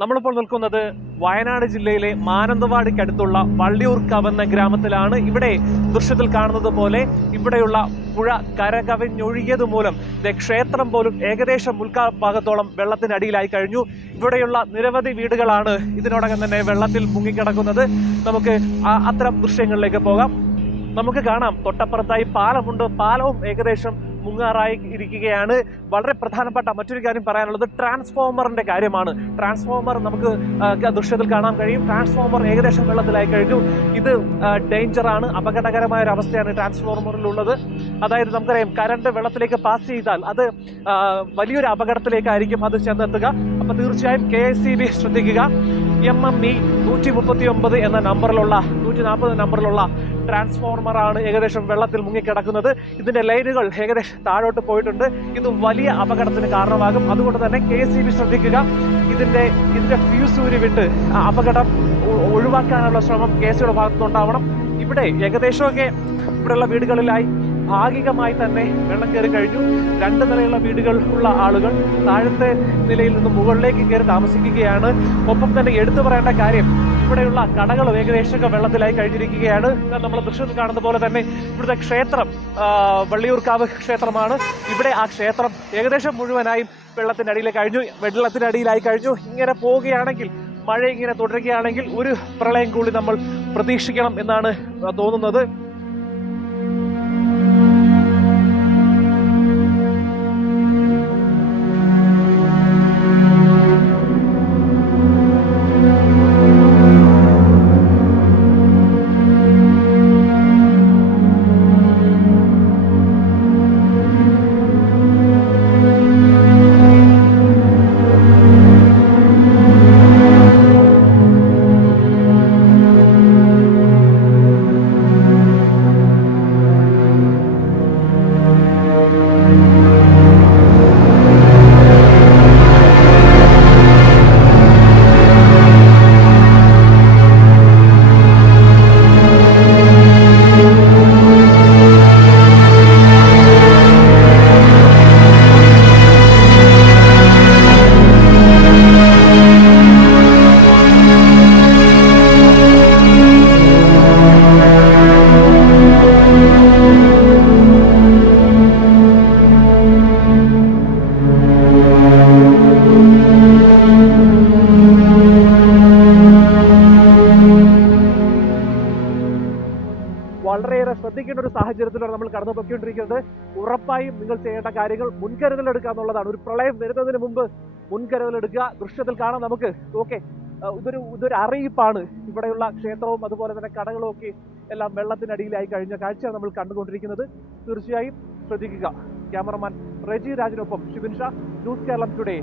നമ്മളിപ്പോൾ നിൽക്കുന്നത് വയനാട് ജില്ലയിലെ മാനന്തവാടിക്കടുത്തുള്ള വള്ളിയൂർക്കാവ് എന്ന ഗ്രാമത്തിലാണ്. ഇവിടെ ദൃശ്യത്തിൽ കാണുന്നത് പോലെ ഇവിടെയുള്ള പുഴ കരകവിഞ്ഞൊഴുകിയത് മൂലം ക്ഷേത്രം പോലും ഏകദേശം മുൽക്കാൽ ഭാഗത്തോളം വെള്ളത്തിനടിയിലായി കഴിഞ്ഞു. ഇവിടെയുള്ള നിരവധി വീടുകളാണ് ഇതിനോടകം തന്നെ വെള്ളത്തിൽ മുങ്ങിക്കിടക്കുന്നത്. നമുക്ക് അത്തരം ദൃശ്യങ്ങളിലേക്ക് പോകാം. നമുക്ക് കാണാം തൊട്ടപ്പുറത്തായി പാലമുണ്ട്. പാലവും ഏകദേശം മുങ്ങാറായി ഇരിക്കുകയാണ്. വളരെ പ്രധാനപ്പെട്ട മറ്റൊരു കാര്യം പറയാനുള്ളത് ട്രാൻസ്ഫോമറിന്റെ കാര്യമാണ്. ട്രാൻസ്ഫോമർ നമുക്ക് ദൃശ്യത്തിൽ കാണാൻ കഴിയും. ട്രാൻസ്ഫോമർ ഏകദേശം വെള്ളത്തിലായി കഴിഞ്ഞു. ഇത് ഡേഞ്ചറാണ്, അപകടകരമായ ഒരു അവസ്ഥയാണ് ട്രാൻസ്ഫോമറിലുള്ളത്. അതായത് നമുക്കറിയാം കറണ്ട് വെള്ളത്തിലേക്ക് പാസ് ചെയ്താൽ അത് വലിയൊരു അപകടത്തിലേക്കായിരിക്കും അത് ചെന്നെത്തുക. അപ്പൊ തീർച്ചയായും KSEB ശ്രദ്ധിക്കുക. MME 139 എന്ന നമ്പറിലുള്ള 140 നമ്പറിലുള്ള ട്രാൻസ്ഫോർമറാണ് ഏകദേശം വെള്ളത്തിൽ മുങ്ങിക്കിടക്കുന്നത്. ഇതിന്റെ ലൈനുകൾ ഏകദേശം താഴോട്ട് പോയിട്ടുണ്ട്. ഇത് വലിയ അപകടത്തിന് കാരണമാകും. അതുകൊണ്ട് തന്നെ KSEB ശ്രദ്ധിക്കുക. ഇതിന്റെ ഫ്യൂസ് ഊരി വിട്ട് അപകടം ഒഴിവാക്കാനുള്ള ശ്രമം KSEBിയുടെ ഭാഗത്തുനിന്നുണ്ടാവണം. ഇവിടെ ഏകദേശമൊക്കെ ഇവിടെയുള്ള വീടുകളിലായി ഭാഗികമായി തന്നെ വെള്ളം കയറി കഴിഞ്ഞു. 2 നിലയുള്ള വീടുകൾ ഉള്ള ആളുകൾ താഴത്തെ നിലയിൽ നിന്ന് മുകളിലേക്ക് കയറി താമസിക്കുകയാണ്. ഒപ്പം തന്നെ എടുത്തു പറയേണ്ട കാര്യം ഇവിടെയുള്ള കടകളും ഏകദേശമൊക്കെ വെള്ളത്തിലായി കഴിഞ്ഞിരിക്കുകയാണ്. നമ്മൾ ദൃശ്യത്തിൽ കാണുന്ന പോലെ തന്നെ ഇവിടുത്തെ ക്ഷേത്രം വള്ളിയൂർക്കാവ് ക്ഷേത്രമാണ്. ഇവിടെ ആ ക്ഷേത്രം ഏകദേശം മുഴുവനായും വെള്ളത്തിനടിയിലായി കഴിഞ്ഞു. ഇങ്ങനെ പോവുകയാണെങ്കിൽ, മഴ ഇങ്ങനെ തുടരുകയാണെങ്കിൽ ഒരു പ്രളയം കൂടി നമ്മൾ പ്രതീക്ഷിക്കണം എന്നാണ് തോന്നുന്നത്. വളരെയേറെ ശ്രദ്ധിക്കേണ്ട ഒരു സാഹചര്യത്തിലാണ് നമ്മൾ കടന്നു പോയിക്കൊണ്ടിരിക്കുന്നത്. ഉറപ്പായും നിങ്ങൾ ചെയ്യേണ്ട കാര്യങ്ങൾ മുൻകരുതൽ എടുക്കുക എന്നുള്ളതാണ്. ഒരു പ്രളയം വരുന്നതിന് മുമ്പ് മുൻകരുതൽ എടുക്കുക. ദൃശ്യത്തിൽ കാണാം നമുക്ക്. ഓക്കെ, ഇതൊരു അറിയിപ്പാണ്. ഇവിടെയുള്ള ക്ഷേത്രവും അതുപോലെ തന്നെ കടകളും ഒക്കെ എല്ലാം വെള്ളത്തിനടിയിലായി കഴിഞ്ഞ കാഴ്ചയാണ് നമ്മൾ കണ്ടുകൊണ്ടിരിക്കുന്നത്. തീർച്ചയായും ശ്രദ്ധിക്കുക. ക്യാമറമാൻ റെജി രാജിനൊപ്പം ഷിബിൻ ഷാ, ന്യൂസ് കേരളം ടുഡേ.